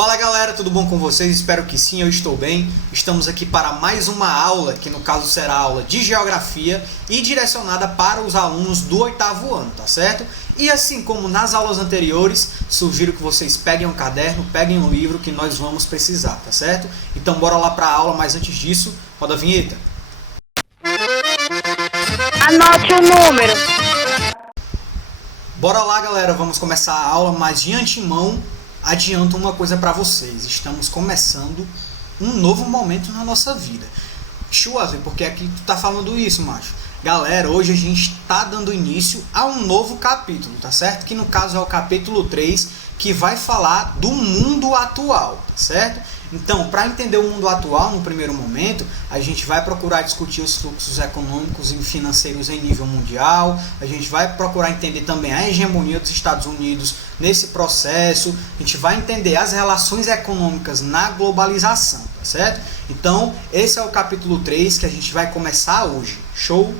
Fala galera, tudo bom com vocês? Espero que sim, eu estou bem. Estamos aqui para mais uma aula, que no caso será aula de Geografia e direcionada para os alunos do 8º ano, tá certo? E assim como nas aulas anteriores, sugiro que vocês peguem um caderno, peguem um livro que nós vamos precisar, tá certo? Então bora lá para a aula, mas antes disso, roda a vinheta. Anote o número. Bora lá galera, vamos começar a aula, mas de antemão adianto uma coisa para vocês. Estamos começando um novo momento na nossa vida. Chuave, porque aqui tu tá falando isso, macho? Galera, hoje a gente está dando início a um novo capítulo, tá certo? Que no caso é o capítulo 3, que vai falar do mundo atual, tá certo? Então, para entender o mundo atual no primeiro momento, a gente vai procurar discutir os fluxos econômicos e financeiros em nível mundial, a gente vai procurar entender também a hegemonia dos Estados Unidos nesse processo, a gente vai entender as relações econômicas na globalização, tá certo? Então, esse é o capítulo 3 que a gente vai começar hoje. Show?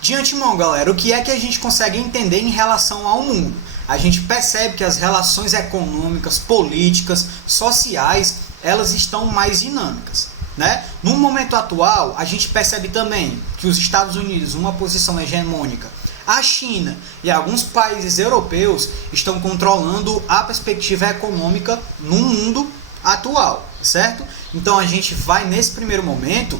De antemão, galera, o que é que a gente consegue entender em relação ao mundo? A gente percebe que as relações econômicas, políticas, sociais, elas estão mais dinâmicas, né? No momento atual, a gente percebe também que os Estados Unidos, uma posição hegemônica, a China e alguns países europeus estão controlando a perspectiva econômica no mundo atual, certo? Então a gente vai, nesse primeiro momento,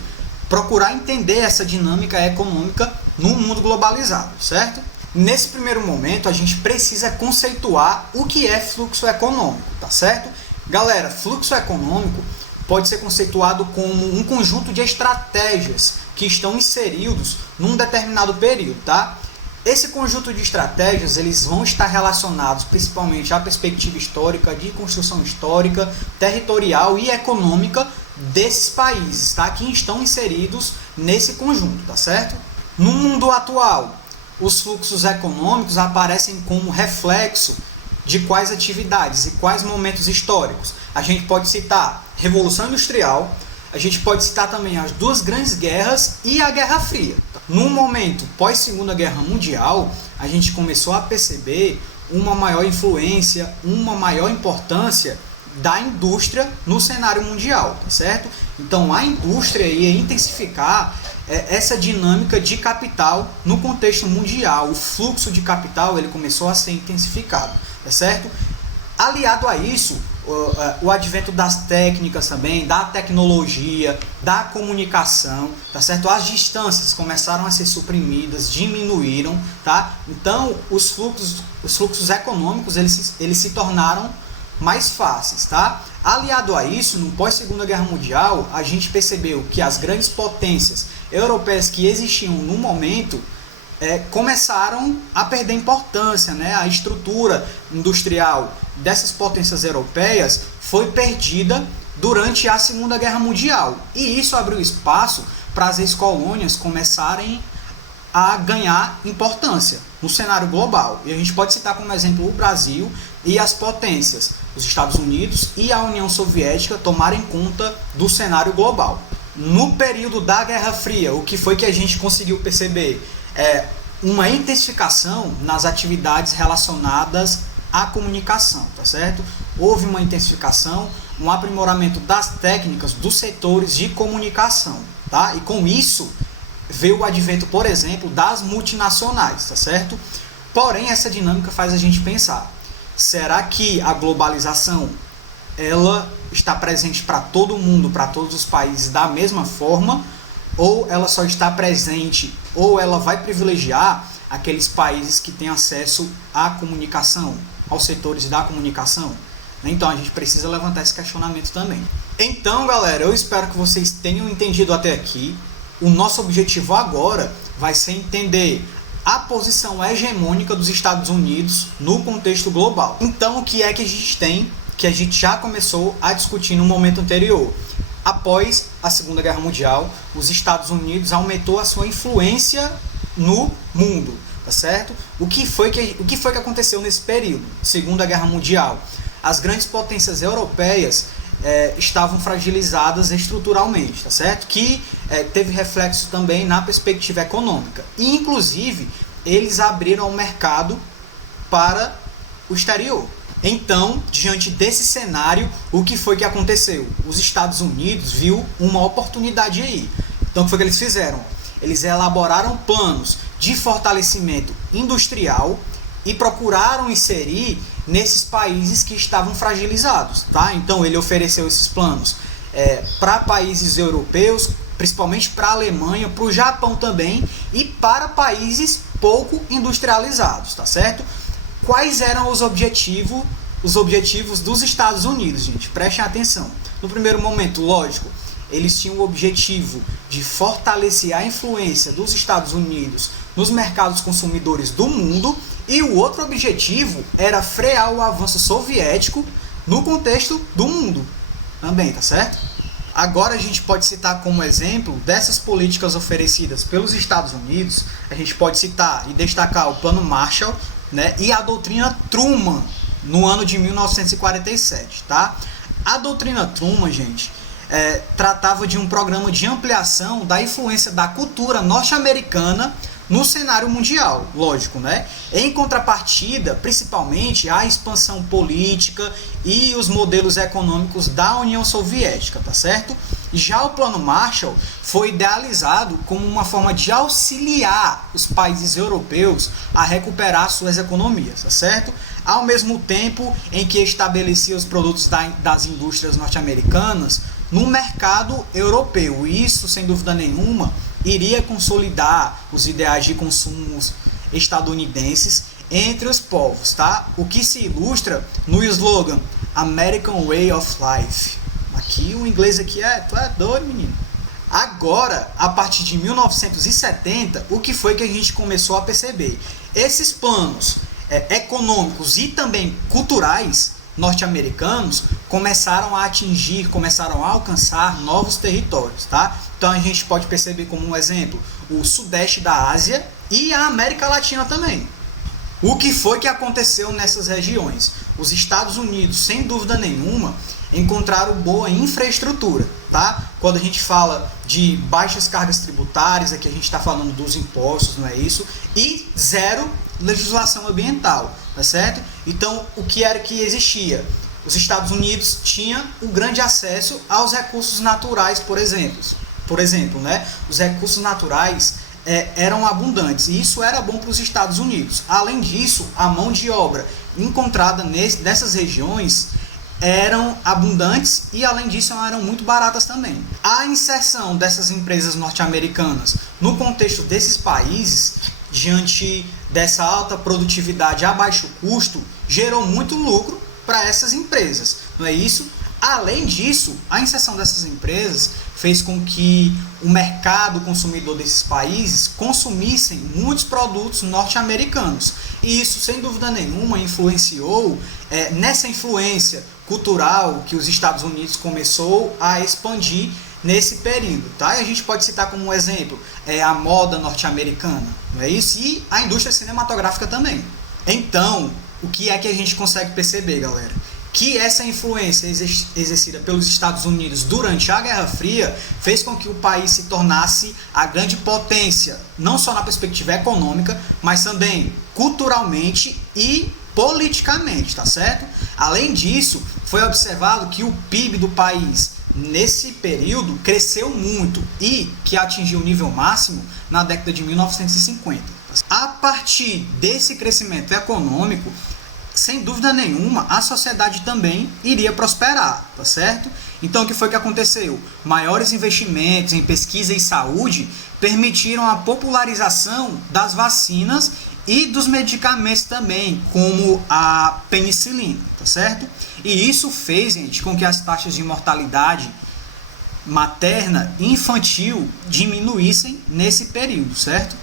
procurar entender essa dinâmica econômica no mundo globalizado, certo? Nesse primeiro momento, a gente precisa conceituar o que é fluxo econômico, tá certo? Galera, fluxo econômico pode ser conceituado como um conjunto de estratégias que estão inseridos num determinado período, tá? Esse conjunto de estratégias, eles vão estar relacionados principalmente à perspectiva histórica, de construção histórica, territorial e econômica desses países, tá? Que estão inseridos nesse conjunto, tá certo? No mundo atual, os fluxos econômicos aparecem como reflexo de quais atividades e quais momentos históricos. A gente pode citar a Revolução Industrial, a gente pode citar também as duas grandes guerras e a Guerra Fria. No momento pós-Segunda Guerra Mundial, a gente começou a perceber uma maior influência, uma maior importância da indústria no cenário mundial, tá certo? Então a indústria ia intensificar essa dinâmica de capital no contexto mundial. O fluxo de capital ele começou a ser intensificado, tá certo? Aliado a isso, o advento das técnicas também, da tecnologia, da comunicação, tá certo? As distâncias começaram a ser suprimidas, diminuíram, tá? Então os fluxos econômicos eles se tornaram mais fáceis, tá? Aliado a isso, no pós-Segunda Guerra Mundial, a gente percebeu que as grandes potências europeias que existiam no momento começaram a perder importância, né? A estrutura industrial dessas potências europeias foi perdida durante a Segunda Guerra Mundial. E isso abriu espaço para as ex-colônias começarem a ganhar importância no cenário global. E a gente pode citar como exemplo o Brasil e as potências, os Estados Unidos e a União Soviética tomarem conta do cenário global. No período da Guerra Fria, o que foi que a gente conseguiu perceber? Uma intensificação nas atividades relacionadas à comunicação, tá certo? Houve uma intensificação, um aprimoramento das técnicas dos setores de comunicação, tá? E com isso veio o advento, por exemplo, das multinacionais, tá certo? Porém, essa dinâmica faz a gente pensar, será que a globalização ela está presente para todo mundo, para todos os países da mesma forma, ou ela só está presente, ou ela vai privilegiar aqueles países que têm acesso à comunicação, aos setores da comunicação? Então a gente precisa levantar esse questionamento também. Então, galera, eu espero que vocês tenham entendido até aqui. O nosso objetivo agora vai ser entender a posição hegemônica dos Estados Unidos no contexto global. Então, o que é que a gente tem, que a gente já começou a discutir no momento anterior? Após a Segunda Guerra Mundial, os Estados Unidos aumentou a sua influência no mundo, tá certo? O que foi que aconteceu nesse período? Segunda Guerra Mundial. As grandes potências europeias estavam fragilizadas estruturalmente, tá certo? Que teve reflexo também na perspectiva econômica. E, inclusive, eles abriram o mercado para o exterior. Então, diante desse cenário, o que foi que aconteceu? Os Estados Unidos viu uma oportunidade aí. Então, o que foi que eles fizeram? Eles elaboraram planos de fortalecimento industrial e procuraram inserir nesses países que estavam fragilizados, tá? Então, ele ofereceu esses planos para países europeus, principalmente para a Alemanha, para o Japão também e para países pouco industrializados, tá certo? Quais eram os objetivos dos Estados Unidos, gente? Prestem atenção. No primeiro momento, lógico, eles tinham o objetivo de fortalecer a influência dos Estados Unidos nos mercados consumidores do mundo, e o outro objetivo era frear o avanço soviético no contexto do mundo também, tá certo? Agora a gente pode citar como exemplo dessas políticas oferecidas pelos Estados Unidos, a gente pode citar e destacar o Plano Marshall, né, e a doutrina Truman, no ano de 1947, tá? A doutrina Truman, gente, tratava de um programa de ampliação da influência da cultura norte-americana no cenário mundial, lógico, né? Em contrapartida, principalmente, à expansão política e os modelos econômicos da União Soviética, tá certo? Já o Plano Marshall foi idealizado como uma forma de auxiliar os países europeus a recuperar suas economias, tá certo? Ao mesmo tempo em que estabelecia os produtos das indústrias norte-americanas no mercado europeu. Isso, sem dúvida nenhuma, iria consolidar os ideais de consumos estadunidenses entre os povos, tá? O que se ilustra no slogan American Way of Life. Aqui o inglês aqui tu é doido, menino. Agora, a partir de 1970, o que foi que a gente começou a perceber? Esses planos econômicos e também culturais norte-americanos começaram a alcançar novos territórios, tá? Então a gente pode perceber como um exemplo o sudeste da Ásia e a América Latina também. O que foi que aconteceu nessas regiões? Os Estados Unidos, sem dúvida nenhuma, encontraram boa infraestrutura, tá? Quando a gente fala de baixas cargas tributárias, aqui a gente está falando dos impostos, não é isso? E zero legislação ambiental, tá certo? Então, o que era que existia? Os Estados Unidos tinham um grande acesso aos recursos naturais, por exemplo, né? Os recursos naturais eram abundantes e isso era bom para os Estados Unidos. Além disso, a mão de obra encontrada nessas regiões eram abundantes e, além disso, eram muito baratas também. A inserção dessas empresas norte-americanas no contexto desses países, diante dessa alta produtividade a baixo custo, gerou muito lucro para essas empresas, não é isso? Além disso, a inserção dessas empresas fez com que o mercado consumidor desses países consumissem muitos produtos norte-americanos. E isso, sem dúvida nenhuma, influenciou nessa influência cultural que os Estados Unidos começou a expandir nesse período, tá? E a gente pode citar como um exemplo a moda norte-americana, não é isso? E a indústria cinematográfica também. Então, o que é que a gente consegue perceber, galera? Que essa influência exercida pelos Estados Unidos durante a Guerra Fria fez com que o país se tornasse a grande potência, não só na perspectiva econômica, mas também culturalmente e politicamente, tá certo? Além disso, foi observado que o PIB do país nesse período cresceu muito e que atingiu o nível máximo na década de 1950. A partir desse crescimento econômico, sem dúvida nenhuma, a sociedade também iria prosperar, tá certo? Então, o que foi que aconteceu? Maiores investimentos em pesquisa e saúde permitiram a popularização das vacinas e dos medicamentos também, como a penicilina, tá certo? E isso fez, gente, com que as taxas de mortalidade materna e infantil diminuíssem nesse período, certo?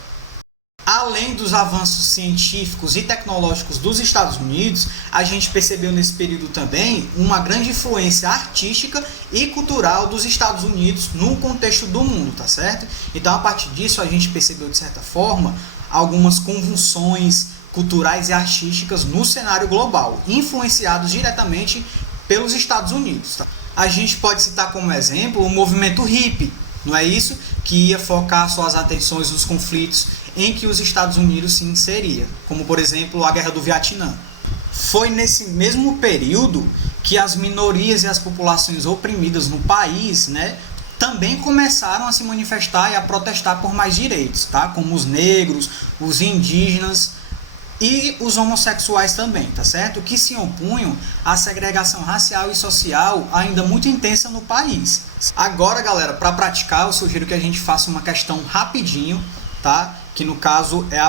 Além dos avanços científicos e tecnológicos dos Estados Unidos, a gente percebeu nesse período também uma grande influência artística e cultural dos Estados Unidos no contexto do mundo, tá certo? Então, a partir disso, a gente percebeu, de certa forma, algumas convulsões culturais e artísticas no cenário global, influenciados diretamente pelos Estados Unidos, tá? A gente pode citar como exemplo o movimento hippie, não é isso? Que ia focar suas atenções nos conflitos em que os Estados Unidos se inseria, como por exemplo a Guerra do Vietnã. foi nesse mesmo período que as minorias e as populações oprimidas no país, né, também começaram a se manifestar e a protestar por mais direitos, tá? Como os negros, os indígenas e os homossexuais também, tá certo? Que se opunham à segregação racial e social ainda muito intensa no país. Agora, galera, para praticar, eu sugiro que a gente faça uma questão rapidinho, tá? Que no caso é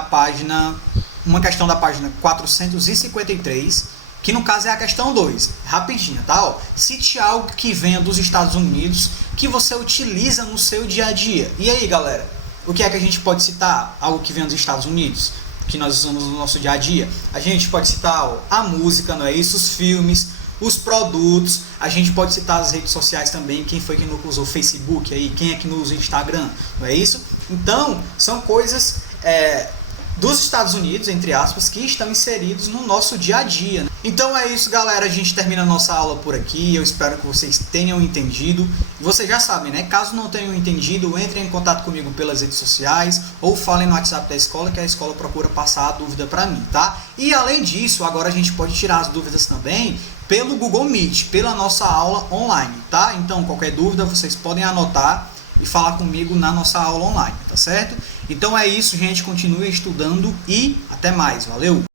uma questão da página 453, que no caso é a questão 2, rapidinho, tá? Ó, cite algo que venha dos Estados Unidos que você utiliza no seu dia a dia. E aí, galera, o que é que a gente pode citar? Algo que venha dos Estados Unidos, que nós usamos no nosso dia a dia? A gente pode citar, ó, a música, não é isso? Os filmes, os produtos, a gente pode citar as redes sociais também, quem foi que não usou o Facebook aí, quem é que não usa o Instagram, não é isso? Então, são coisas dos Estados Unidos, entre aspas, que estão inseridos no nosso dia a dia. Então é isso, galera, a gente termina a nossa aula por aqui, eu espero que vocês tenham entendido. Vocês já sabem, né? Caso não tenham entendido, entrem em contato comigo pelas redes sociais ou falem no WhatsApp da escola, que a escola procura passar a dúvida para mim, tá? E além disso, agora a gente pode tirar as dúvidas também pelo Google Meet, pela nossa aula online, tá? Então, qualquer dúvida, vocês podem anotar e falar comigo na nossa aula online, tá certo? Então é isso, gente, continue estudando e até mais, valeu!